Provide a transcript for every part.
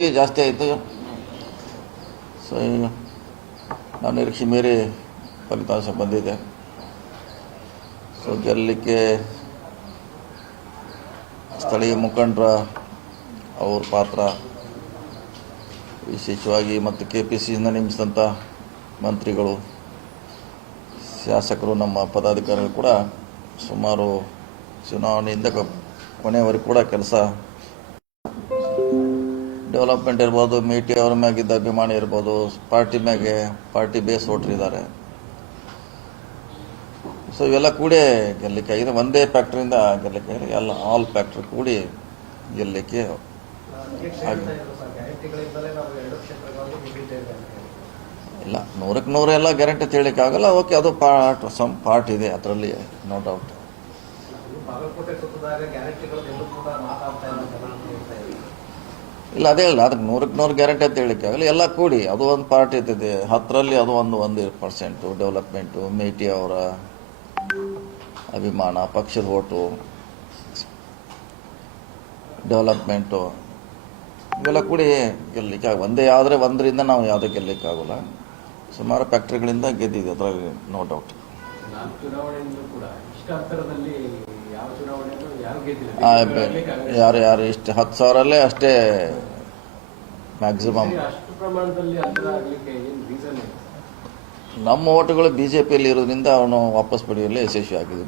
ಜಾಸ್ತಿ ಆಯಿತು. ಸೊ ನಾವು ನಿರೀಕ್ಷೆ ಮೀರಿ ಫಲಿತಾಂಶ ಬಂದಿದೆ. ಸೊ ಗೆಲ್ಲಲಿಕ್ಕೆ ಸ್ಥಳೀಯ ಮುಖಂಡರ ಅವ್ರ ಪಾತ್ರ ವಿಶೇಷವಾಗಿ ಮತ್ತು KPCCಯಿಂದ ನೇಮಿಸಿದಂಥ ಮಂತ್ರಿಗಳು, ಶಾಸಕರು, ನಮ್ಮ ಪದಾಧಿಕಾರಿಗಳು ಕೂಡ ಸುಮಾರು ಚುನಾವಣೆಯಿಂದ ಕೊನೆಯವರೆಗೂ ಕೂಡ ಕೆಲಸ ಡೆವಲಪ್ಮೆಂಟ್ ಇರ್ಬೋದು, ಮೇಟಿ ಅವ್ರ ಮ್ಯಾಗಿದ್ದ ಅಭಿಮಾನಿ ಇರ್ಬೋದು, ಪಾರ್ಟಿ ಬೇಸ್ ವೋಟರ್ ಇದ್ದಾರೆ. ಸೊ ಇವೆಲ್ಲ ಕೂಡಿ ಗೆಲ್ಲಲಿಕ್ಕೆ ಆಗಿದೆ. ಒಂದೇ ಫ್ಯಾಕ್ಟ್ರಿಯಿಂದ ಗೆಲ್ಲಲಿಕ್ಕೆ ಆಗಿದೆ. ಎಲ್ಲ ಆಲ್ ಫ್ಯಾಕ್ಟ್ರಿ ಕೂಡಿ ಗೆಲ್ಲಲಿಕ್ಕೆ ಇಲ್ಲ. 100ಕ್ಕೆ 100 ಎಲ್ಲ ಗ್ಯಾರಂಟಿ ಹೇಳಲಿಕ್ಕೆ ಆಗಲ್ಲ. ಓಕೆ, ಅದು ಪಾರ್ಟ್ ಇದೆ, ಅದರಲ್ಲಿ ನೋ ಡೌಟ್. ಇಲ್ಲ, ಅದೇ ಇಲ್ಲ, ಅದಕ್ಕೆ 100ಕ್ಕೆ 100 ಗ್ಯಾರಂಟಿ ಅಂತ ಹೇಳಲಿಕ್ಕೆ ಆಗಲ್ಲ. ಎಲ್ಲ ಕೂಡಿ ಅದು ಒಂದು ಪಾರ್ಟ್ ಇರ್ತದೆ. 10ರಲ್ಲಿ ಅದು 1% ಡೆವಲಪ್ಮೆಂಟು, ಮೇಟಿ ಅವರ ಅಭಿಮಾನ, ಪಕ್ಷದ ಓಟು, ಡೆವಲಪ್ಮೆಂಟು, ಇವೆಲ್ಲ ಕೂಡಿ ಗೆಲ್ಲಲಿಕ್ಕೆ ಒಂದೇ ಆದರೆ ಒಂದರಿಂದ ನಾವು ಯಾವುದೇ ಗೆಲ್ಲಲಿಕ್ಕೆ ಆಗೋಲ್ಲ. ಸುಮಾರು ಫ್ಯಾಕ್ಟ್ರಿಗಳಿಂದ ಗೆದ್ದಿದೆ, ಅದರಲ್ಲಿ ನೋ ಡೌಟ್. ಯಾರು ಇಷ್ಟು 10,000 ಅಷ್ಟೇ ಮ್ಯಾಕ್ಸಿಮಮ್. ನಮ್ಮ ಓಟುಗಳು BJPಯಲ್ಲಿ ಇರೋದ್ರಿಂದ ಅವನು ವಾಪಸ್ ಪಡೆಯುವಲ್ಲಿ ಯಶಸ್ವಿ ಆಗಿದ್ವಿ.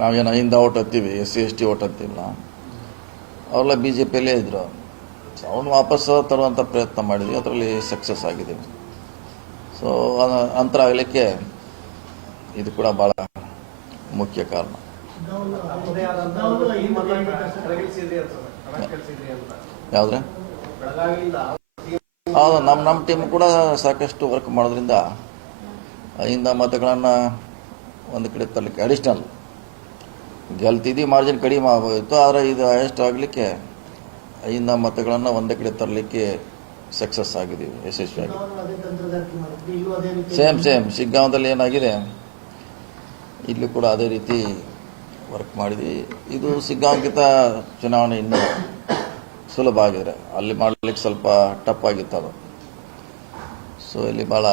ನಾವೇನು ಹಿಂದ ಓಟ್ ಹತ್ತೀವಿ, SC/ST ಓಟ್ ಹತ್ತಿಲ್ಲ, ಅವರೆಲ್ಲ BJPಯಲ್ಲೇ ಇದ್ರು. ಅವನು ವಾಪಸ್ ತರುವಂಥ ಪ್ರಯತ್ನ ಮಾಡಿದ್ವಿ, ಅದರಲ್ಲಿ ಸಕ್ಸಸ್ ಆಗಿದ್ದೀವಿ. ಸೊ ಅಂತರ ಆಗಲಿಕ್ಕೆ ಇದು ಕೂಡ ಭಾಳ ಮುಖ್ಯ ಕಾರಣ. ಯಾವುದ್ರೆ ಹೌದು, ನಮ್ಮ ಟೀಮ್ ಕೂಡ ಸಾಕಷ್ಟು ವರ್ಕ್ ಮಾಡೋದ್ರಿಂದ 5 ಮತಗಳನ್ನು ಒಂದು ಕಡೆ ತರಲಿಕ್ಕೆ ಅಡಿಷ್ನಲ್ ಗೆಲ್ತಿದ್ವಿ. ಮಾರ್ಜಿನ್ ಕಡಿಮೆ ಆಗೋಯಿತು, ಆದರೆ ಇದು ಹೈಯೆಸ್ಟ್ ಆಗಲಿಕ್ಕೆ 5 ಮತಗಳನ್ನು ಒಂದೇ ಕಡೆ ತರಲಿಕ್ಕೆ ಸಕ್ಸಸ್ ಆಗಿದ್ದೀವಿ, ಯಶಸ್ವಿ ಆಗಿದೆ. ಸೇಮ್ ಶಿಗ್ಗಾಂವದಲ್ಲಿ ಏನಾಗಿದೆ, ಇಲ್ಲಿ ಕೂಡ ಅದೇ ರೀತಿ ವರ್ಕ್ ಮಾಡಿದ್ವಿ. ಇದು ಶಿಗ್ಗಾಂವ್ಗಿಂತ ಚುನಾವಣೆ ಇನ್ನೂ ಸುಲಭ ಆಗಿದೆ. ಅಲ್ಲಿ ಮಾಡಲಿಕ್ಕೆ ಸ್ವಲ್ಪ ಟಫ್ ಆಗಿತ್ತು ಅದು. ಸೊ ಇಲ್ಲಿ ಭಾಳ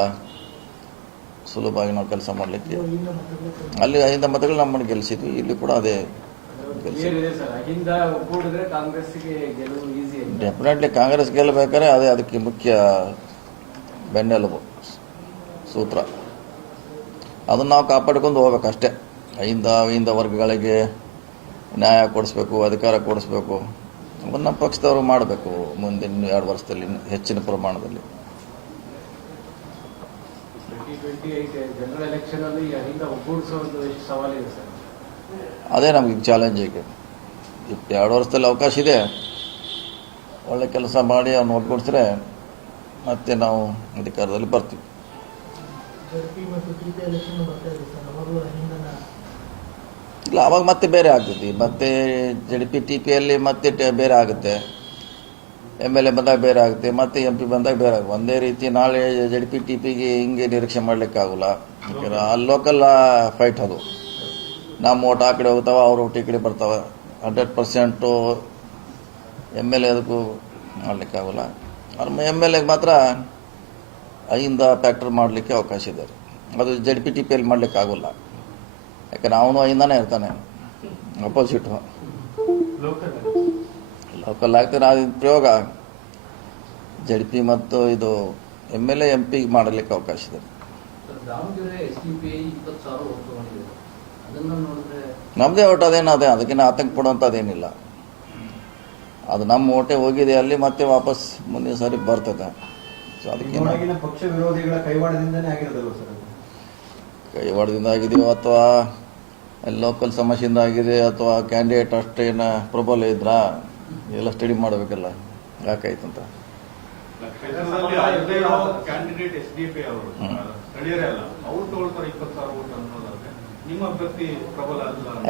ಸುಲಭವಾಗಿ ನಾವು ಕೆಲಸ ಮಾಡಲಿಕ್ಕೆ ಅಲ್ಲಿ 5 ಮತಗಳು ನಮ್ಮನ್ನು ಗೆಲ್ಲಿಸಿದ್ವಿ. ಇಲ್ಲಿ ಕೂಡ ಅದೇ ಡೆಫಿನೆಟ್ಲಿ ಕಾಂಗ್ರೆಸ್ ಗೆಲ್ಲಬೇಕಾದ್ರೆ ಅದೇ ಅದಕ್ಕೆ ಮುಖ್ಯ ಬೆನ್ನೆಲುಬು ಸೂತ್ರ. ಅದನ್ನು ನಾವು ಕಾಪಾಡ್ಕೊಂಡು ಹೋಗ್ಬೇಕಷ್ಟೇ. 5 ವರ್ಗಗಳಿಗೆ ನ್ಯಾಯ ಕೊಡಿಸ್ಬೇಕು, ಅಧಿಕಾರ ಕೊಡಿಸ್ಬೇಕು. ಅದನ್ನು ನಮ್ಮ ಪಕ್ಷದವರು ಮಾಡಬೇಕು ಮುಂದಿನ 2 ವರ್ಷದಲ್ಲಿ ಹೆಚ್ಚಿನ ಪ್ರಮಾಣದಲ್ಲಿ. ಅದೇ ನಮಗೆ ಚಾಲೆಂಜ್. ಈಗ 2 ವರ್ಷದಲ್ಲಿ ಅವಕಾಶ ಇದೆ. ಒಳ್ಳೆ ಕೆಲಸ ಮಾಡಿ ಅವ್ನು ಒಗ್ಗೂಡಿಸಿದ್ರೆ ಮತ್ತೆ ನಾವು ಅಧಿಕಾರದಲ್ಲಿ ಬರ್ತೀವಿ. ಇಲ್ಲ, ಅವಾಗ ಮತ್ತೆ ಬೇರೆ ಆಗ್ತದೆ. ಮತ್ತೆ JDP TPಯಲ್ಲಿ ಮತ್ತೆ ಬೇರೆ ಆಗುತ್ತೆ. MLA ಬಂದಾಗ ಬೇರೆ ಆಗುತ್ತೆ, ಮತ್ತೆ MP ಬಂದಾಗ ಬೇರೆ ಆಗುತ್ತೆ. ಒಂದೇ ರೀತಿ ನಾಳೆ JDP TPಗೆ ಹಿಂಗೆ ನಿರೀಕ್ಷೆ ಮಾಡಲಿಕ್ಕಾಗಲ್ಲ. ಯಾಕಂದ್ರೆ ಆ ಲೋಕಲ್ ಫೈಟ್ ಅದು. ನಮ್ಮ ಓಟ್ ಆ ಕಡೆ ಹೋಗ್ತಾವ, ಅವ್ರ ಓಟ್ ಈ ಕಡೆ ಬರ್ತಾವೆ. 100% MLA ಅದಕ್ಕೂ ಮಾಡಲಿಕ್ಕಾಗಲ್ಲ. MLAಗೆ ಮಾತ್ರ 5 ಫ್ಯಾಕ್ಟರ್ ಮಾಡಲಿಕ್ಕೆ ಅವಕಾಶ ಇದೆ. ಅದು JDP TPಯಲ್ಲಿ ಮಾಡಲಿಕ್ಕೆ ಆಗೋಲ್ಲ. ಯಾಕಂದ್ರೆ ಅವನು 5ನೇ ಇರ್ತಾನೆ, ಅಪೋಸಿಟ್ ಲೋಕಲ್ ಆಗ್ತಾನೆ. ಅದು ಪ್ರಯೋಗ JDP ಮತ್ತು ಇದು MLA MP ಮಾಡಲಿಕ್ಕೆ ಅವಕಾಶ ಇದೆ. ನಮ್ಮದೇ ಓಟ್ ಅದೇನು, ಅದಕ್ಕಿಂತ ಆತಂಕ ಪಡುವಂಥದ್ದೇನಿಲ್ಲ. ಅದು ನಮ್ಮ ಓಟೇ ಹೋಗಿದೆ ಅಲ್ಲಿ, ಮತ್ತೆ ವಾಪಸ್ ಮುಂದಿನ ಸಾರಿ ಬರ್ತದೆ. ಸೊ ಅದಕ್ಕೆ ಪಕ್ಷ ವಿರೋಧಿಗಳ ಕೈವಾಡದಿಂದನೇ ಕೈವಾಡದಿಂದ ಆಗಿದೆಯೋ ಅಥವಾ ಲೋಕಲ್ ಸಮಸ್ಯೆಯಿಂದ ಆಗಿದೆ ಅಥವಾ ಕ್ಯಾಂಡಿಡೇಟ್ ಅಷ್ಟೇನ ಪ್ರಬಲ ಇದ್ರಾ ಎಲ್ಲ ಸ್ಟಡಿ ಮಾಡಬೇಕಲ್ಲ ಯಾಕಾಯ್ತಂತ.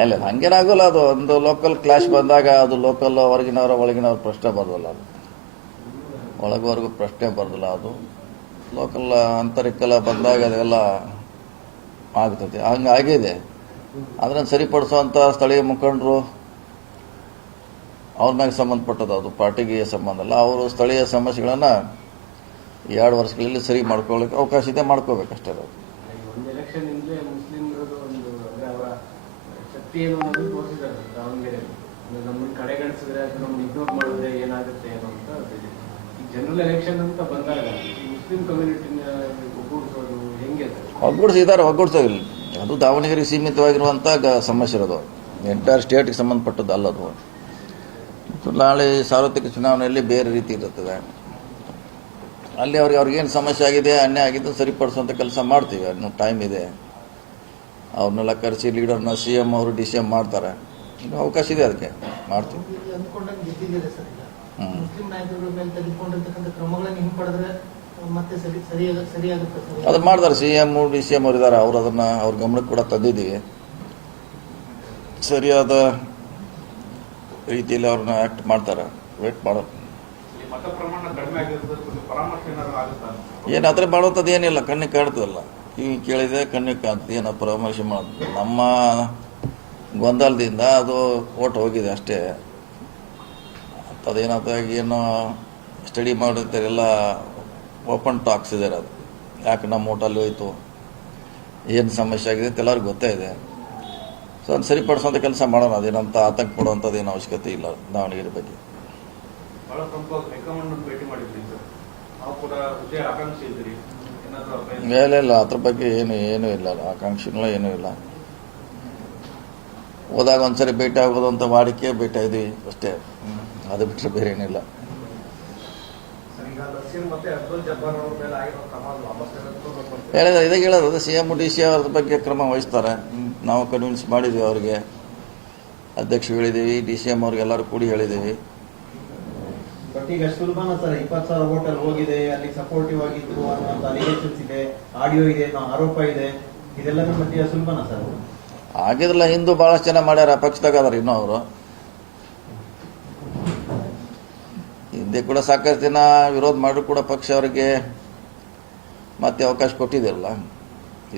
ಅಲ್ಲ, ಹಂಗೇನಾಗೋಲ್ಲ. ಅದು ಒಂದು ಲೋಕಲ್ ಕ್ಲಾಶ್ ಬಂದಾಗ ಅದು ಲೋಕಲ್ ಒಳಗಿನವ್ರ ಪ್ರಶ್ನೆ ಬರೋಲ್ಲ. ಅದು ಒಳಗವರೆಗೂ ಪ್ರಶ್ನೆ ಬರೋದಿಲ್ಲ. ಅದು ಲೋಕಲ್ ಆಂತರಿಕಲ್ಲ ಬಂದಾಗ ಅದೆಲ್ಲ ಆಗ್ತದೆ. ಹಂಗಾಗಿದೆ. ಅದನ್ನು ಸರಿಪಡಿಸುವಂಥ ಸ್ಥಳೀಯ ಮುಖಂಡರು ಅವ್ರ ಮ್ಯಾಗೆ ಸಂಬಂಧಪಟ್ಟದ್ದು, ಅದು ಪಾರ್ಟಿಗೆ ಸಂಬಂಧ ಅಲ್ಲ. ಅವರು ಸ್ಥಳೀಯ ಸಮಸ್ಯೆಗಳನ್ನು 2 ವರ್ಷಗಳಲ್ಲಿ ಸರಿ ಮಾಡ್ಕೊಳ್ಳಿಕ್ಕೆ ಅವಕಾಶ ಇದೆ, ಮಾಡ್ಕೋಬೇಕಷ್ಟೇ. ಅದು ಒಂದು ಎಲೆಕ್ಷನ್ ಹಿಂದೆ ಮುಸ್ಲಿಮರದು ಒಂದು ಅಂದ್ರೆ ಅವರ ಶಕ್ತಿ ಏನು ಅನ್ನೋದು ತೋರಿಸಿದ್ದಾರೆ ದಾವಣಗೆರೆಯಲ್ಲಿ. ನಮ್ಮನ್ನು ಕಡೆಗಣಿಸಿದ್ರೆ ಅಥವಾ ನಮ್ಮನ್ನು ಇಗ್ನೋರ್ ಮಾಡಿದ್ರೆ ಏನಾಗುತ್ತೆ ಏನೋ ಅಂತ. ಈ ಜನರಲ್ ಎಲೆಕ್ಷನ್ ಅಂತ ಬಂದಾಗ ಈ ಮುಸ್ಲಿಂ ಕಮ್ಯುನಿಟಿನ ಒಗ್ಗೂಡಿಸೋದು ಹೆಂಗೆ ಸರ್? ಒಗ್ಗೂಡಿಸೋದಿಲ್ಲ. ಅದು ದಾವಣಗೆರೆಗೆ ಸೀಮಿತವಾಗಿರುವಂಥ ಸಮಸ್ಯೆ ಇರೋದು, ಎಂಟೈರ್ ಸ್ಟೇಟ್ಗೆ ಸಂಬಂಧಪಟ್ಟದ್ದು ಅಲ್ಲ ಅದು. ನಾಳೆ ಸಾರ್ವತ್ರಿಕ ಚುನಾವಣೆಯಲ್ಲಿ ಬೇರೆ ರೀತಿ ಇರುತ್ತದೆ. ಅಲ್ಲಿ ಅವ್ರಿಗೇನು ಸಮಸ್ಯೆ ಆಗಿದೆ, ಅನ್ಯಾಯ ಆಗಿದ್ದು ಸರಿಪಡಿಸುವಂಥ ಕೆಲಸ ಮಾಡ್ತೀವಿ. ಇನ್ನೂ ಟೈಮ್ ಇದೆ. ಅವ್ರನ್ನೆಲ್ಲ ಕರೆಸಿ ಲೀಡರ್ನ CM ಅವರು DCM ಮಾಡ್ತಾರೆ. ಇನ್ನೂ ಅವಕಾಶ ಇದೆ, ಅದಕ್ಕೆ ಮಾಡ್ತೀವಿ. ಅದನ್ನು ಮಾಡ್ತಾರೆ. CM DCM ಅವರು ಇದ್ದಾರೆ, ಅವರು ಅದನ್ನು ಅವ್ರ ಗಮನಕ್ಕೆ ಕೂಡ ತಂದಿದ್ದೀವಿ. ಸರಿಯಾದ ರೀತಿಯಲ್ಲಿ ಅವ್ರನ್ನ ಆ್ಯಕ್ಟ್ ಮಾಡ್ತಾರೆ. ವೇಟ್ ಮಾಡೋದು ಏನು ಹತ್ರ ಮಾಡುವಂಥದ್ದು ಏನಿಲ್ಲ, ಕಣ್ಣಿಗೆ ಕಾಣ್ತದಲ್ಲ. ಕಿವಿ ಕೇಳಿದೆ, ಕಣ್ಣಿಗೆ ಕಾಣ್ತದೆ. ಏನೋ ಪರಾಮರ್ಶೆ ಮಾಡೋದು ನಮ್ಮ ಗೊಂದಲದಿಂದ ಅದು ಓಟ್ ಹೋಗಿದೆ ಅಷ್ಟೇ. ಅದೇನಾದ ಏನೋ ಸ್ಟಡಿ ಮಾಡಿರ್ತಾರೆ, ಎಲ್ಲ ಓಪನ್ ಟಾಕ್ಸ್ ಇದೆ. ಅದು ಯಾಕೆ ನಮ್ಮ ಓಟಲ್ಲಿ ಹೋಯ್ತು, ಏನು ಸಮಸ್ಯೆ ಆಗಿದೆ ಅಂತ ಎಲ್ಲರಿಗೂ ಗೊತ್ತೇ ಇದೆ. ಸೊ ಅದು ಸರಿಪಡಿಸೋಂಥ ಕೆಲಸ ಮಾಡೋಣ. ಅದೇನಂತ ಆತಂಕ ಪಡುವಂಥದ್ದು ಏನು ಅವಶ್ಯಕತೆ ಇಲ್ಲ ದಾವಣಗೆರೆ ಬಗ್ಗೆ. ಮೇಲೆ ಇಲ್ಲ, ಅದ್ರ ಬಗ್ಗೆ ಏನೂ ಇಲ್ಲ, ಆಕಾಂಕ್ಷೆಗಳ ಏನೂ ಇಲ್ಲ. ಹೋದಾಗ ಒಂದ್ಸರಿ ಭೇಟಿ ಆಗ್ಬೋದು ಅಂತ ವಾಡಿಕೆ ಭೇಟಿ ಇದ್ವಿ ಅಷ್ಟೇ. ಅದು ಬಿಟ್ಟರೆ ಬೇರೆ ಏನಿಲ್ಲ. ಇದೇ ಹೇಳೋದು, ಅದು CM DC ಅವ್ರ ಬಗ್ಗೆ ಕ್ರಮ ವಹಿಸ್ತಾರೆ. ನಾವು ಕನ್ವಿನ್ಸ್ ಮಾಡಿದ್ವಿ ಅವ್ರಿಗೆ, ಅಧ್ಯಕ್ಷರು ಹೇಳಿದ್ದೀವಿ, DCM ಅವ್ರಿಗೆಲ್ಲರೂ ಕೂಡಿ ಹೇಳಿದ್ದೀವಿ. ಬಟ್ ಈಗ ಸುಲಭನ ಸರ್, 20,000 ವೋಟಲ್ಲಿ ಹೋಗಿದೆ, ಅಲ್ಲಿ ಸಪೋರ್ಟಿವ್ ಆಗಿದ್ರು ಅನ್ನುವಂಥ ಅಲಿಗೇಷನ್ಸ್ ಇದೆ, ಆಡಿಯೋ ಇದೆ, ಆರೋಪ ಇದೆ. ಇದೆಲ್ಲರ ಮಧ್ಯೆ ಸುಲಭನ ಸರ್? ಆಗಿದ್ರಲ್ಲ, ಹಿಂದೂ ಭಾಳಷ್ಟು ಜನ ಮಾಡ್ಯಾರ, ಪಕ್ಷದಾಗ ಅದಾರ ಇನ್ನೂ ಅವರು. ಹಿಂದೆ ಕೂಡ ಸಾಕಷ್ಟು ಜನ ವಿರೋಧ ಮಾಡಿದ್ರು ಕೂಡ ಪಕ್ಷ ಅವರಿಗೆ ಮತ್ತೆ ಅವಕಾಶ ಕೊಟ್ಟಿದ್ದಿರಲ್ಲ.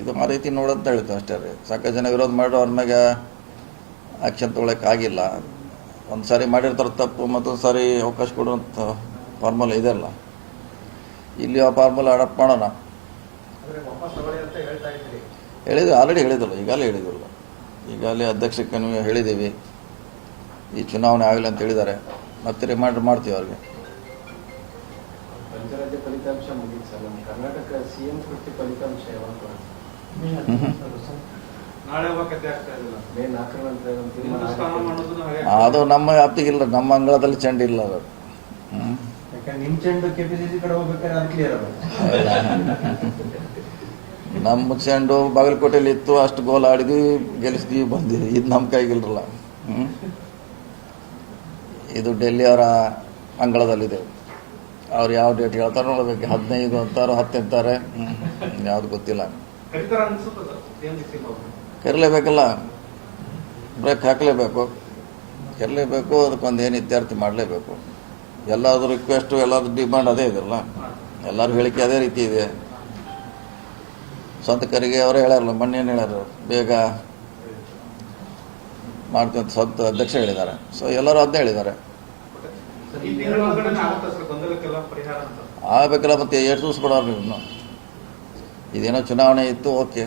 ಇದು ಆ ರೀತಿ ನೋಡಂತ ಹೇಳ್ತು ಅಷ್ಟೇ ರೀ. ಸಾಕಷ್ಟು ಜನ ವಿರೋಧ ಮಾಡಿದ್ರು, ಅವ್ರ ಮ್ಯಾಗ ಆ್ಯಕ್ಷನ್ ತೊಗೊಳಕ್ಕಾಗಿಲ್ಲ. ಒಂದು ಸಾರಿ ಮಾಡಿರ್ತಾರೆ ತಪ್ಪು, ಮತ್ತೊಂದು ಸಾರಿ ಅವಕಾಶ ಕೊಡುವಂಥ ಫಾರ್ಮುಲಾ ಇದೆಯಲ್ಲ, ಇಲ್ಲಿ ಆ ಫಾರ್ಮುಲಾ ಅಡಾಪ್ಟ್ ಮಾಡೋಣ. ಹೇಳಿದ್ವಿ, ಆಲ್ರೆಡಿ ಹೇಳಿದಲ್ಲ, ಈಗಾಗಲೇ ಹೇಳಿದ್ವಲ್ಲ. ಈಗಾಗಲೇ ಅಧ್ಯಕ್ಷಕ್ಕೆ ಹೇಳಿದ್ದೀವಿ, ಈ ಚುನಾವಣೆ ಆಗಲಿ ಅಂತ ಹೇಳಿದ್ದಾರೆ. ಮತ್ತೆ ರಿಮೈಂಡರ್ ಮಾಡ್ತೀವಿ ಅವ್ರಿಗೆ. ಪಂಚರಾಜ್ಯ ಫಲಿತಾಂಶ ಮುಗಿತು ಸರ್. ನಮ್ಮ ಕರ್ನಾಟಕ CM ಕೃತಿ ಫಲಿತಾಂಶ ಯಾವಾಗ? ಅದು ನಮ್ಮ ವ್ಯಾಪ್ತಿಗಿಲ್ಲ, ನಮ್ಮ ಅಂಗಳದಲ್ಲಿ ಚೆಂಡ ಇಲ್ಲ ಅದು. ನಿಮ್ ಚೆಂಡು KPCC ಕಡೆ ಹೋಗ್ಬೇಕಾದ್ರೆ ಅದು ಕ್ಲಿಯರ್ ನಮ್ಮ ಚೆಂಡು ಬಾಗಲಕೋಟೆಯಲ್ಲಿ ಇತ್ತು, ಅಷ್ಟು ಗೋಲ್ ಆಡಿದ್ವಿ, ಗೆಲ್ಲಿಸಿದ್ವಿ, ಬಂದಿದ್ವಿ. ಇದು ನಮ್ಮ ಕೈಗಿಲ್ರಲ್ಲ. ಇದು ಡೆಲ್ಲಿ ಅವರ ಅಂಗಳದಲ್ಲಿದೆ. ಅವ್ರು ಯಾವ ಡೇಟ್ ಹೇಳ್ತಾರೆ ನೋಡ್ಬೇಕು. 15 ಅಂತಾರೋ 10 ಅಂತಾರೆ, ಯಾವ್ದು ಗೊತ್ತಿಲ್ಲ. ಕರೀಲೇಬೇಕಲ್ಲ, ಬ್ರೇಕ್ ಹಾಕಲೇಬೇಕು, ಕರೀಲೇಬೇಕು. ಅದಕ್ಕೊಂದು ಏನು ಇತ್ಯರ್ಥ ಮಾಡಲೇಬೇಕು. ಎಲ್ಲಾದ್ರೂ ರಿಕ್ವೆಸ್ಟು, ಎಲ್ಲಾದ್ರೂ ಡಿಮಾಂಡ್ ಅದೇ ಇದೆಯಲ್ಲ, ಎಲ್ಲರೂ ಹೇಳಿಕೆ ಅದೇ ರೀತಿ ಇದೆ. ಸ್ವಂತಕರಿಗೆ ಅವರೇ ಹೇಳ್ಯಾರಲ್ಲ, ಮೊನ್ನೇನು ಹೇಳ್ಯಾರ, ಬೇಗ ಮಾಡ್ತೀವಿ ಅಂತ ಸ್ವಂತ ಅಧ್ಯಕ್ಷ ಹೇಳಿದ್ದಾರೆ. ಸೊ ಎಲ್ಲರೂ ಅದನ್ನೇ ಹೇಳಿದ್ದಾರೆ. ಆಗಬೇಕಲ್ಲ, ಮತ್ತೆ 2 ದಿವಸ ಕೊಡೋರು ಇನ್ನು. ಇದೇನೋ ಚುನಾವಣೆ ಇತ್ತು, ಓಕೆ,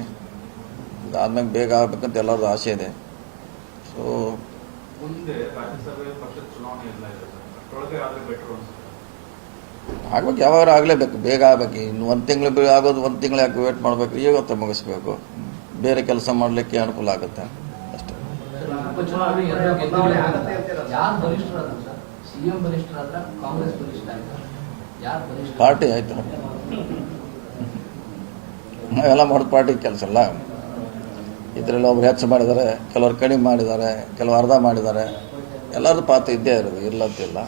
ಅದಾದ್ಮೇಲೆ ಬೇಗ ಆಗ್ಬೇಕಂತ ಎಲ್ಲರದ್ದು ಆಸೆ ಇದೆ. ಸೊ ಆಗ್ಬೇಕು, ಯಾವಾಗ ಆಗಲೇಬೇಕು, ಬೇಗ ಆಗ್ಬೇಕು. ಇನ್ನು 1 ತಿಂಗಳು ಆಗೋದು, 1 ತಿಂಗಳು ಯಾಕೆ ವೇಟ್ ಮಾಡಬೇಕು, ಇವತ್ತು ಮುಗಿಸ್ಬೇಕು. ಬೇರೆ ಕೆಲಸ ಮಾಡಲಿಕ್ಕೆ ಅನುಕೂಲ ಆಗುತ್ತೆ ಅಷ್ಟೇ. ಪಾರ್ಟಿ ಆಯ್ತು, ನಾವೆಲ್ಲ ಮಾಡೋದು ಪಾರ್ಟಿ ಕೆಲಸ ಅಲ್ಲ. ಇದರಲ್ಲಿ ಒಬ್ರು ಹೆಚ್ಚು ಮಾಡಿದ್ದಾರೆ, ಕೆಲವರು ಕಡಿಮೆ ಮಾಡಿದ್ದಾರೆ, ಕೆಲವರು ಅರ್ಧ ಮಾಡಿದ್ದಾರೆ. ಎಲ್ಲರದ್ದು ಪಾತ್ರ ಇದ್ದೇ ಇರೋದು, ಇಲ್ಲ ಅಂತಿಲ್ಲ.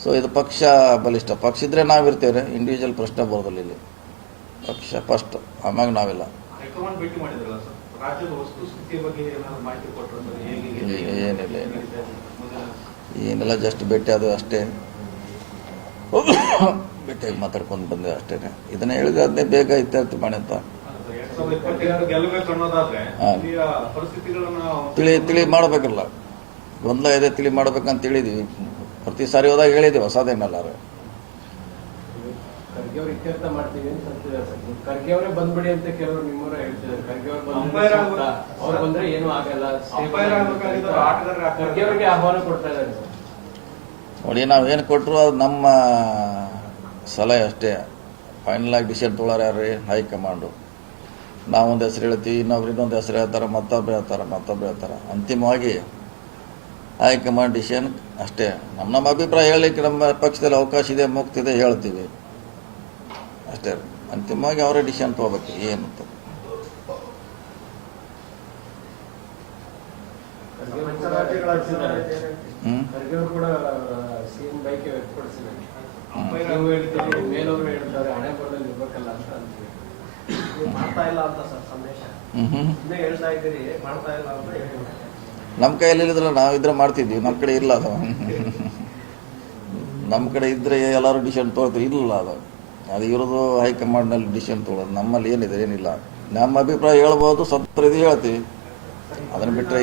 ಸೊ ಇದು ಪಕ್ಷ ಬಲಿಷ್ಠ. ಪಕ್ಷ ಇದ್ರೆ ನಾವಿರ್ತೇವೆ, ಇಂಡಿವಿಜುವಲ್ ಪ್ರಶ್ನೆ ಬರೋದಿಲ್ಲ ಇಲ್ಲಿ. ಪಕ್ಷ ಫಸ್ಟ್, ಆಮ್ಯಾಗ ನಾವಿಲ್ಲ. ಏನಿಲ್ಲ, ಜಸ್ಟ್ ಭೇಟಿ ಅದು ಅಷ್ಟೇ. ಭೇಟಿಯಾಗಿ ಮಾತಾಡ್ಕೊಂಡು ಬಂದೆ ಅಷ್ಟೇ. ಇದನ್ನ ಹೇಳಿದ್ರೆ ಅದನ್ನೇ ಬೇಗ ಇತ್ಯರ್ಥ ಮಾಡಿ ಅಂತ ತಿಳಿ ಮಾಡಬೇಕಲ್ಲ. ಗೊಂದಲ ಇದೆ ತಿಳಿ ಮಾಡ್ಬೇಕಂತ ಹೇಳಿದ್ವಿ. ಪ್ರತಿ ಸಾರಿ ಹೋದಾಗ ಹೇಳಿದ್ವಿ, ಹೊಸದೇನಲ್ಲಾರು. ಖರ್ಗೆ ಅವ್ರು ಇತ್ಯರ್ಥ ಮಾಡ್ತೀವಿ ಅಂತ ಅಂತಿದ್ದಾರೆ ಸರ್. ಖರ್ಗೆ ಅವರೇ ಬಂದ್ಬಿಡಿ ಅಂತ ಕೆಲವರು ನಿಮ್ಮವರೇ ಹೇಳ್ತಿದ್ದಾರೆ. ಖರ್ಗೆ ಅವ್ರು ಅವ್ರು ಬಂದ್ರೆ ಏನೂ ಆಗಲ್ಲ, ಖರ್ಗೆ ಅವರಿಗೆ ಆಹ್ವಾನ ಕೊಡ್ತಾ ಇದ್ದಾರೆ ಸರ್. ನೋಡಿ, ನಾವೇನು ಕೊಟ್ಟರು ಅದು ನಮ್ಮ ಸಲಹೆ ಅಷ್ಟೇ. ಫೈನಲ್ ಆಗಿ ಡಿಸಿಷನ್ ತೊಗೊಳೋರು ಯಾರು? ಹೈಕಮಾಂಡು. ನಾವೊಂದು ಹೆಸರು ಹೇಳ್ತೀವಿ, ಇನ್ನೊಂದು ಹೆಸರು ಹೇಳ್ತಾರೆ, ಮತ್ತೊಬ್ಬರು ಹೇಳ್ತಾರೆ. ಅಂತಿಮವಾಗಿ ಹೈಕಮಾಂಡ್ ಡಿಸಿಷನ್ ಅಷ್ಟೇ. ನಮ್ಮ ಅಭಿಪ್ರಾಯ ಹೇಳಲಿಕ್ಕೆ ನಮ್ಮ ಪಕ್ಷದಲ್ಲಿ ಅವಕಾಶ ಇದೆ, ಮುಕ್ತಿದೆ, ಹೇಳ್ತೀವಿ ಅಷ್ಟೇ. ಅಂತಿಮವಾಗಿ ಅವರೇ ಡಿಸಿಷನ್ ತೊಗೋಬೇಕು ಏನಂತ. ಖರ್ಗೆ ಅವರು ಕೂಡ ಸಿಎಂ ಬೈಕ್ ವ್ಯಕ್ತಪಡಿಸಿದ್ದಾರೆ. ಮೇಲವರು ಹೇಳ್ತಾರೆ ಹಣೆ ಬರದಲ್ಲಿ ಇರ್ಬೇಕಲ್ಲ ಅಂತ ಅಂತೀವಿ. ಮಾಡ್ತಾ ಇಲ್ಲ ಅಂತ ಸರ್ ಸಂದೇಶ ಹೇಳ್ತಾ ಇದ್ದೀರಿ, ಮಾಡ್ತಾ ಇಲ್ಲ ಅಂತ ಹೇಳಿ. ನಮ್ಮ ಕೈಯಲ್ಲಿ ಇಲ್ಲದ್ರೆ ನಾವಿದ್ರೆ ಮಾಡ್ತಿದ್ವಿ, ನಮ್ಮ ಕಡೆ ಇಲ್ಲ ಅದು. ನಮ್ಮ ಕಡೆ ಇದ್ರೆ ಎಲ್ಲರೂ ಡಿಸಿಷನ್ ತೊಗೊಳ್ತೀವಿ, ಇಲ್ಲ ಅದು ಇರೋದು ಹೈಕಮಾಂಡ್ನಲ್ಲಿ ಡಿಸಿಷನ್ ತೊಗೊಳೋದು. ನಮ್ಮಲ್ಲಿ ಏನಿದೆ ಏನಿಲ್ಲ. ನಮ್ಮ ಅಭಿಪ್ರಾಯ ಹೇಳ್ಬೋದು, ಸತ್ತರ ಇದು ಹೇಳ್ತೀವಿ. ಅದನ್ನು ಬಿಟ್ಟರೆ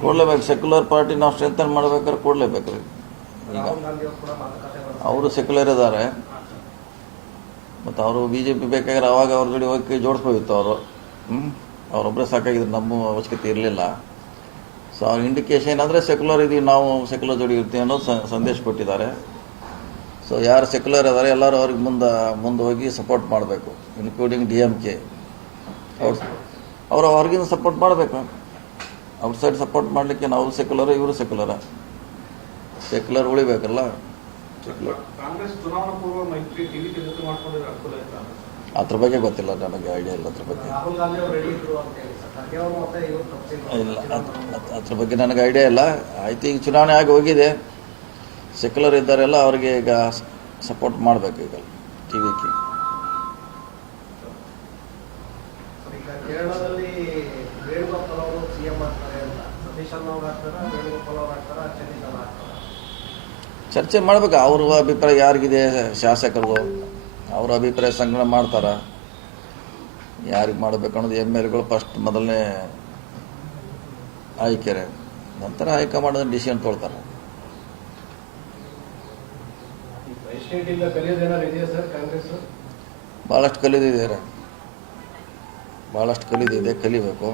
ಕೊಡಲೇಬೇಕು. ಸೆಕ್ಯುಲರ್ ಪಾರ್ಟಿ ನಾವು ಸ್ಟ್ರೆಂಥನ್ ಮಾಡ್ಬೇಕಾದ್ರೆ ಕೊಡಲೇಬೇಕು. ಈಗ ಅವರು ಸೆಕ್ಯುಲರ್ ಇದ್ದಾರೆ, ಮತ್ತು ಅವರು BJP ಬೇಕಾದ್ರೆ ಅವಾಗ ಅವ್ರ ಜೋಡಿ ಹೋಗಿ ಜೋಡಿಸ್ಬೋದಿತ್ತು. ಅವರೊಬ್ಬರೇ ಸಾಕಾಗಿದ್ರು, ನಮ್ಮ ಅವಶ್ಯಕತೆ ಇರಲಿಲ್ಲ. ಸೊ ಅವ್ರ ಇಂಡಿಕೇಶನ್ ಅಂದರೆ ಸೆಕ್ಯುಲರ್ ಇದೀವಿ ನಾವು, ಸೆಕ್ಯುಲರ್ ಜೋಡಿ ಇರ್ತೀವಿ ಅನ್ನೋದು ಸಂದೇಶ ಕೊಟ್ಟಿದ್ದಾರೆ. ಸೊ ಯಾರು ಸೆಕ್ಯುಲರ್ ಇದ್ದಾರೆ ಎಲ್ಲರೂ ಅವ್ರಿಗೆ ಮುಂದೆ ಹೋಗಿ ಸಪೋರ್ಟ್ ಮಾಡಬೇಕು, ಇನ್ಕ್ಲೂಡಿಂಗ್ DMK. ಅವರು ಅವ್ರಿಗಿಂತ ಸಪೋರ್ಟ್ ಮಾಡಬೇಕು. ಔಟ್ ಸೈಡ್ ಸಪೋರ್ಟ್ ಮಾಡಲಿಕ್ಕೆ ನಾವು ಸೆಕ್ಯುಲರ್, ಇವರು ಸೆಕ್ಯುಲರ್ ಉಳಿಬೇಕಲ್ಲ. ಕಾಂಗ್ರೆಸ್ ಚುನಾವಣಾ ಪೂರ್ವ ಮೈತ್ರಿ ಮಾಡ್ಕೊಂಡಿದ್ರೆ ಅನುಕೂಲ ಆಯ್ತಾ? ಅದ್ರ ಬಗ್ಗೆ ಗೊತ್ತಿಲ್ಲ, ನನಗೆ ಐಡಿಯಾ ಇಲ್ಲ ಅದ್ರ ಬಗ್ಗೆ. ರಾಹುಲ್ ಗಾಂಧಿ ಅವರು ರೆಡಿ ಇದ್ರು ಅಂತ ಹೇಳಿ ಸರ್. ಖರ್ಗೆ ಅವರು ಮತ್ತೆ ಇವರು ಇಲ್ಲ, ಅದ್ರ ಬಗ್ಗೆ ನನಗೆ ಐಡಿಯಾ ಇಲ್ಲ. ಆಯ್ತು, ಈಗ ಚುನಾವಣೆ ಆಗಿ ಹೋಗಿದೆ. ಸೆಕ್ಯುಲರ್ ಇದ್ದಾರೆಲ್ಲ ಅವ್ರಿಗೆ ಈಗ ಸಪೋರ್ಟ್ ಮಾಡಬೇಕು. ಈಗ TVK ಈಗ ಕೇರಳದಲ್ಲಿ ವೇಣುಗೋಪಾಲ್ ಅವರು CM ಆಗ್ತಾರೆ ಅಂತ ಸತೀಶ್ ಅವ್ರು ಆಗ್ತಾರ, ವೇಣುಗೋಪಾಲ್ ಅವ್ರು ಆಗ್ತಾರ, ಚಂದ್ರಶೇಖರ್ ಆಗ್ತಾರ. ಚರ್ಚೆ ಮಾಡ್ಬೇಕು. ಅವ್ರ ಅಭಿಪ್ರಾಯ ಯಾರಿಗಿದೆ, ಶಾಸಕರು ಅವ್ರ ಅಭಿಪ್ರಾಯ ಸಂಗ್ರಹ ಮಾಡ್ತಾರ. ಯಾರಿಗೆ ಮಾಡಬೇಕು ಅನ್ನೋದು MLAಗಳು ಫಸ್ಟ್ ಮೊದಲನೇ ಆಯ್ಕೆರೆ, ನಂತರ ಹೈಕಮಾಂಡ್ ಡಿಸಿಷನ್ ತೊಗೊಳ್ತಾರೆ. ಭಾಳಷ್ಟು ಕಲಿದಿದೆ, ಕಲಿಬೇಕು.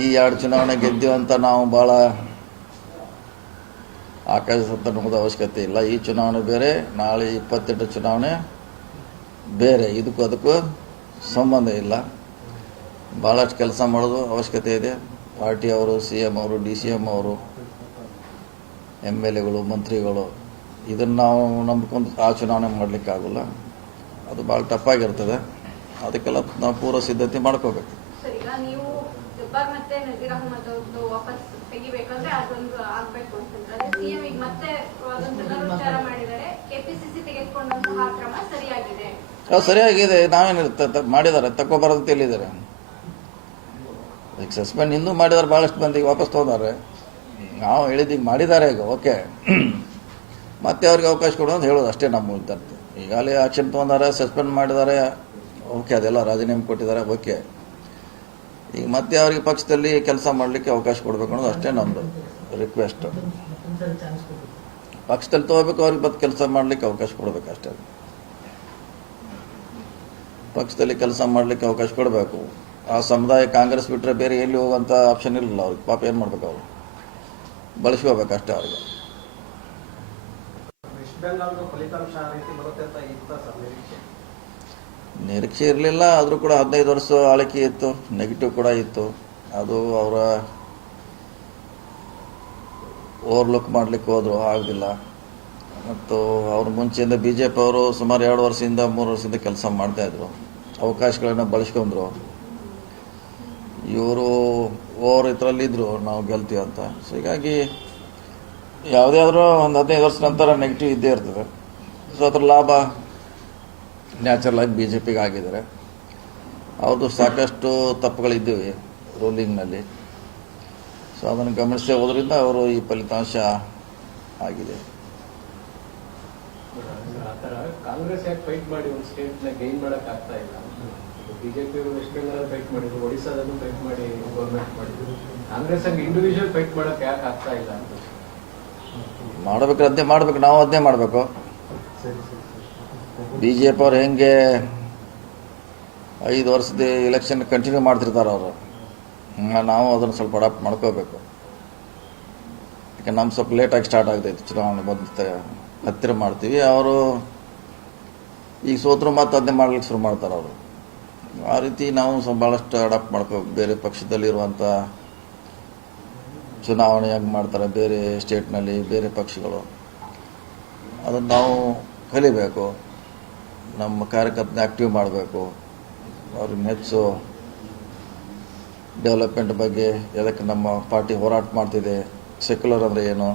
ಈ 2 ಚುನಾವಣೆ ಗೆದ್ದೀವಿ ಅಂತ ನಾವು ಭಾಳ ಆಕಾಶ ಸತ್ತ ನುಗ್ಗದ ಅವಶ್ಯಕತೆ ಇಲ್ಲ. ಈ ಚುನಾವಣೆ ಬೇರೆ, ನಾಳೆ 28 ಚುನಾವಣೆ ಬೇರೆ. ಅದಕ್ಕೂ ಸಂಬಂಧ ಇಲ್ಲ. ಭಾಳಷ್ಟು ಕೆಲಸ ಮಾಡೋದು ಅವಶ್ಯಕತೆ ಇದೆ. ಪಾರ್ಟಿ ಅವರು, CM ಅವರು, DCM ಅವರು, MLAಗಳು, ಮಂತ್ರಿಗಳು, ಇದನ್ನು ನಾವು ನಂಬ್ಕೊಂಡು ಆ ಚುನಾವಣೆ ಮಾಡಲಿಕ್ಕೆ ಆಗೋಲ್ಲ. ಅದು ಭಾಳ ಟಫಾಗಿರ್ತದೆ. ಅದಕ್ಕೆಲ್ಲ ನಾವು ಪೂರ್ವ ಸಿದ್ಧತೆ ಮಾಡ್ಕೋಬೇಕು. ಸರಿಯಾಗಿದೆ. ನಾವೇನು ಮಾಡಿದ್ದಾರೆ, ತಗೊಬಾರದಂತ ಹೇಳಿದ್ದಾರೆ. ಈಗ ಸಸ್ಪೆಂಡ್ ಹಿಂದೂ ಮಾಡಿದಾರೆ, ಭಾಳಷ್ಟು ಮಂದಿಗೆ ವಾಪಸ್ ತೊಗೊಂಡಾರೆ. ನಾವು ಹೇಳಿದ್ದೀಗ ಮಾಡಿದ್ದಾರೆ, ಈಗ ಓಕೆ, ಮತ್ತೆ ಅವ್ರಿಗೆ ಅವಕಾಶ ಕೊಡು ಅಂತ ಹೇಳೋದು ಅಷ್ಟೇ ನಮ್ಮ ವಿದ್ಯಾರ್ಥಿ. ಈಗಾಗಲೇ ಆಕ್ಷನ್ ತೊಗೊಂಡಾರೆ, ಸಸ್ಪೆಂಡ್ ಮಾಡಿದ್ದಾರೆ, ಓಕೆ, ಅದೆಲ್ಲ ರಾಜೀನಾಮೆ ಕೊಟ್ಟಿದ್ದಾರೆ, ಓಕೆ. ಈಗ ಮತ್ತೆ ಅವರಿಗೆ ಪಕ್ಷದಲ್ಲಿ ಕೆಲಸ ಮಾಡಲಿಕ್ಕೆ ಅವಕಾಶ ಕೊಡಬೇಕು ಅನ್ನೋದು ಅಷ್ಟೇ ನಮ್ಮದು ರಿಕ್ವೆಸ್ಟ್. ಪಕ್ಷದಲ್ಲಿ ತೊಗೋಬೇಕು, ಅವ್ರಿಗೆ ಮತ್ತೆ ಕೆಲಸ ಮಾಡಲಿಕ್ಕೆ ಅವಕಾಶ ಕೊಡಬೇಕು ಅಷ್ಟೇ. ಪಕ್ಷದಲ್ಲಿ ಕೆಲಸ ಮಾಡಲಿಕ್ಕೆ ಅವಕಾಶ ಕೊಡಬೇಕು. ಆ ಸಮುದಾಯ ಕಾಂಗ್ರೆಸ್ ಬಿಟ್ಟರೆ ಬೇರೆ ಎಲ್ಲಿ ಹೋಗುವಂಥ ಆಪ್ಷನ್ ಇರಲಿಲ್ಲ ಅವ್ರಿಗೆ. ಪಾಪ ಏನು ಮಾಡ್ಬೇಕು, ಅವರು ಬಳಸ್ಕೋಬೇಕು ಅಷ್ಟೇ ಅವ್ರಿಗೆ. ನಿರೀಕ್ಷೆ ಇರಲಿಲ್ಲ. ಆದರೂ ಕೂಡ 15 ವರ್ಷ ಆಳ್ವಿಕೆ ಇತ್ತು, ನೆಗೆಟಿವ್ ಕೂಡ ಇತ್ತು. ಅದು ಅವರ ಓವರ್ಲುಕ್ ಮಾಡಲಿಕ್ಕೆ ಹೋದ್ರು, ಆಗೋದಿಲ್ಲ. ಮತ್ತು ಅವ್ರ ಮುಂಚೆಯಿಂದ BJP ಅವರು ಸುಮಾರು 2 ವರ್ಷದಿಂದ 3 ವರ್ಷದಿಂದ ಕೆಲಸ ಮಾಡ್ತಾಯಿದ್ರು, ಅವಕಾಶಗಳನ್ನು ಬಳಸ್ಕೊಂಡ್ರು. ಇವರು ಇದರಲ್ಲಿದ್ದರು ನಾವು ಗೆಲ್ತೀವಿ ಅಂತ. ಸೊ ಹೀಗಾಗಿ ಯಾವುದೇ ಆದರೂ ಒಂದು 15 ವರ್ಷ ನಂತರ ನೆಗೆಟಿವ್ ಇದ್ದೇ ಇರ್ತದೆ. ಸೊ ಅದ್ರ ಲಾಭ ನ್ಯಾಚುರಲ್ ಆಗಿ BJPಗೆ ಆಗಿದ್ದಾರೆ. ಅವ್ರದ್ದು ಸಾಕಷ್ಟು ತಪ್ಪುಗಳಿದ್ದೀವಿ ರೂಲಿಂಗ್ನಲ್ಲಿ. ಸೊ ಅದನ್ನು ಗಮನಿಸೇ ಹೋದ್ರಿಂದ ಅವರು ಈ ಫಲಿತಾಂಶ ಆಗಿದೆ. ಕಾಂಗ್ರೆಸ್ ಯಾಕೆ ಫೈಟ್ ಮಾಡಿ ಒಂದು ಸ್ಟೇಟ್ನ ಗೈನ್ ಮಾಡಕ್ ಆಗ್ತಾ ಇಲ್ಲ? ಬಿಜೆಪಿ ವೆಸ್ಟ್ ಬೆಂಗಾಲ್ ಫೈಟ್ ಮಾಡಿದ್ರು, ಒಡಿಸ್ಸಾದಲ್ಲೂ ಫೈಟ್ ಮಾಡಿ ಗೌರ್ಮೆಂಟ್ ಮಾಡಿದ್ರು. ಕಾಂಗ್ರೆಸ್ ಹಂಗೆ ಇಂಡಿವಿಜುವಲ್ ಫೈಟ್ ಮಾಡಕ್ ಯಾಕೆ ಆಗ್ತಾ ಇಲ್ಲ ಅಂತ. ಮಾಡಬೇಕು, ಅದೇ ಮಾಡಬೇಕು, ನಾವು ಅದನ್ನೇ ಮಾಡಬೇಕು. ಸರಿ ಸರಿ ಬಿ ಜೆ ಪಿ ಅವ್ರು ಹೆಂಗೆ 5 ವರ್ಷದ ಎಲೆಕ್ಷನ್ ಕಂಟಿನ್ಯೂ ಮಾಡ್ತಿರ್ತಾರೆ ಅವರು, ನಾವು ಅದನ್ನು ಸ್ವಲ್ಪ ಅಡಾಪ್ಟ್ ಮಾಡ್ಕೋಬೇಕು. ಯಾಕೆ ನಮ್ಮ ಸ್ವಲ್ಪ ಲೇಟಾಗಿ ಸ್ಟಾರ್ಟ್ ಆಗ್ತೈತೆ ಚುನಾವಣೆ, ಬಂದು ಹತ್ತಿರ ಮಾಡ್ತೀವಿ. ಅವರು ಈಗ ಸೋತರು ಮತ್ತು ಅದನ್ನೇ ಮಾಡ್ಲಿಕ್ಕೆ ಶುರು ಮಾಡ್ತಾರೆ ಅವರು. ಆ ರೀತಿ ನಾವು ಸ್ವಲ್ಪ ಭಾಳಷ್ಟು ಅಡಾಪ್ಟ್ ಮಾಡ್ಕೋಬೇಕು. ಬೇರೆ ಪಕ್ಷದಲ್ಲಿರುವಂಥ ಚುನಾವಣೆ ಹೆಂಗೆ ಮಾಡ್ತಾರೆ ಬೇರೆ ಸ್ಟೇಟ್ನಲ್ಲಿ, ಬೇರೆ ಪಕ್ಷಗಳು, ಅದನ್ನು ನಾವು ಕಲಿಬೇಕು. ನಮ್ಮ ಕಾರ್ಯಕರ್ತನ ಆ್ಯಕ್ಟಿವ್ ಮಾಡಬೇಕು. ಅವ್ರಿಗೆ ಹೆಚ್ಚು ಡೆವಲಪ್ಮೆಂಟ್ ಬಗ್ಗೆ, ಅದಕ್ಕೆ ನಮ್ಮ ಪಾರ್ಟಿ ಹೋರಾಟ ಮಾಡ್ತಿದೆ, ಸೆಕ್ಯುಲರ್ ಅಂದರೆ ಏನು,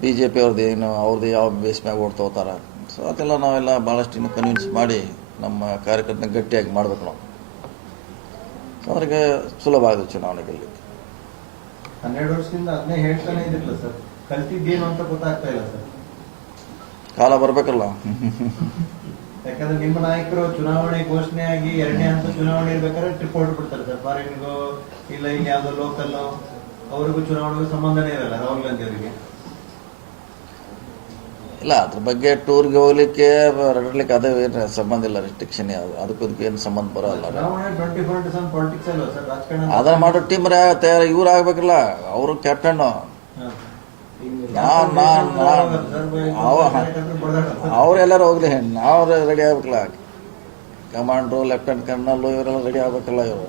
ಬಿ ಜೆ ಪಿ ಅವ್ರದ್ದು ಏನು, ಅವ್ರದ್ದು ಯಾವ ಬೇಸ್ ಮ್ಯಾಗ ಓಟ್ ತಗೋತಾರೆ. ಸೊ ಅದೆಲ್ಲ ನಾವೆಲ್ಲ ಭಾಳಷ್ಟು ಇನ್ನು ಕನ್ವಿನ್ಸ್ ಮಾಡಿ ನಮ್ಮ ಕಾರ್ಯಕರ್ತನ ಗಟ್ಟಿಯಾಗಿ ಮಾಡಬೇಕು ನಾವು. ಸೊ ಅವ್ರಿಗೆ ಸುಲಭ ಆಗಿದೆ ಚುನಾವಣೆ ಗೆಲ್ಲಲಿಕ್ಕೆ. 12 ವರ್ಷದಿಂದ ಅದನ್ನೇ ಹೇಳ್ತಾನೆ ಇದಿರಲ್ಲ ಸರ್, ಕಲ್ತಿದ್ದೇನು ಅಂತ ಗೊತ್ತಾಗ್ತಾ ಇಲ್ಲ ಸರ್. ಕಾಲ ಬರಬೇಕಲ್ಲ. ಯಾಕಂದ್ರೆ ನಿಮ್ಮ ನಾಯಕರು ಚುನಾವಣೆ ಘೋಷಣೆ ಆಗಿ 2ನೇ ಹಂತ ಚುನಾವಣೆ ಇರ್ಬೇಕಾದ್ರೆ ಟ್ರಿಪ್ ಹೊರಟ್ಬಿಡ್ತಾರೆ ಸರ್, ಫಾರಿನ್ಗೋ ಇಲ್ಲ ಇಲ್ಲಿ ಯಾವ್ದೋ ಲೋಕಲ್, ಅವ್ರಿಗೂ ಚುನಾವಣೆಗೂ ಸಂಬಂಧನೇ ಇರಲ್ಲ ರಾಹುಲ್ ಗಾಂಧಿ ಅವರಿಗೆ. ಇಲ್ಲ, ಅದ್ರ ಬಗ್ಗೆ ಟೂರ್ಗೆ ಹೋಗ್ಲಿಕ್ಕೆ ರಗಡ್ಲಿಕ್ಕೆ ಅದೇ ಏನು ಸಂಬಂಧ ಇಲ್ಲ, ರಿಸ್ಟ್ರಿಕ್ಷನ್ ಯಾವುದು, ಅದಕ್ಕೆ ಏನು ಸಂಬಂಧ ಬರೋಲ್ಲ. ಚುನಾವಣೆ 24/7 ಪಾಲಿಟಿಕ್ಸ್ ಅಲ್ವಾ ಸರ್, ರಾಜಕಾರಣ. ಅದನ್ನ ಮಾಡೋ ಟೀಮ್ ತಯಾರು ಇವ್ರು ಆಗ್ಬೇಕಲ್ಲ, ಅವರು ಕ್ಯಾಪ್ಟನ್ನು. ಅವರೆಲ್ಲರೂ ಹೋಗ್ಲಿ, ನಾವು ರೆಡಿ ಆಗ್ಬೇಕಲ್ಲ. ಕಮಾಂಡ್ರು, ಲೆಫ್ಟಿನೆಂಟ್ ಕರ್ನಲ್ಲು ಇವರೆಲ್ಲ ರೆಡಿ ಆಗ್ಬೇಕಲ್ಲ. ಇವರು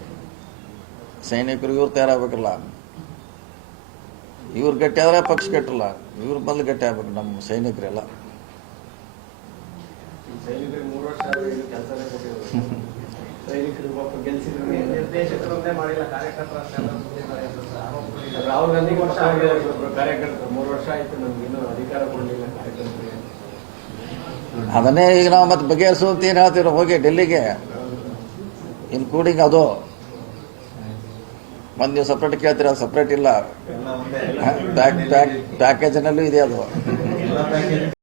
ಸೈನಿಕರು ಇವ್ರು ತಯಾರಾಗಬೇಕಲ್ಲ. ಇವ್ರು ಗಟ್ಟಿ ಆದ್ರೆ ಪಕ್ಷ ಗಟ್ಟಲ್ಲ, ಇವ್ರು ಮೊದಲು ಗಟ್ಟಿ ಆಗ್ಬೇಕು ನಮ್ಮ ಸೈನಿಕರೆಲ್ಲ. ಸೈನಿಕರಿಗೆ 3 ವರ್ಷ ಏನು ಕೆಲಸನೇ ಕೊಟ್ಟಿದ್ರು. ಸೈನಿಕರು ಪಾಪ ಗೆಲ್ಸಿದ್ರು, ನಿರ್ದೇಶಕರನ್ನೇ ಮಾಡಿಲ್ಲ, ಕಾರ್ಯಕರ್ತರ ರಾಹುಲ್ ಗಾಂಧಿ ಕಾರ್ಯಕರ್ತರು 3 ವರ್ಷ ಆಯ್ತು, ನಮ್ಗೆ ಇನ್ನೂ ಅಧಿಕಾರ ಕೊಡಲಿಲ್ಲ ಕಾರ್ಯಕರ್ತರಿಗೆ. ಅದನ್ನೇ ಈಗ ನಾವು ಮತ್ತೆ ಬಗೆಹರಿಸುವಂತ ಏನು ಹೇಳ್ತೀವಿ, ಹೋಗಿ ಡೆಲ್ಲಿಗೆ ಇನ್ಕ್ಲೂಡಿಂಗ್ ಅದು. ಒಂದು ನೀವು ಸಪ್ರೇಟ್ ಕೇಳ್ತೀರ, ಅದು ಸಪ್ರೇಟ್ ಇಲ್ಲ, ಎಲ್ಲ ಒಂದೇ ಪ್ಯಾಕೇಜ್ನಲ್ಲೂ ಇದೆ ಅದು. ಎಲ್ಲ ಪ್ಯಾಕೇಜ್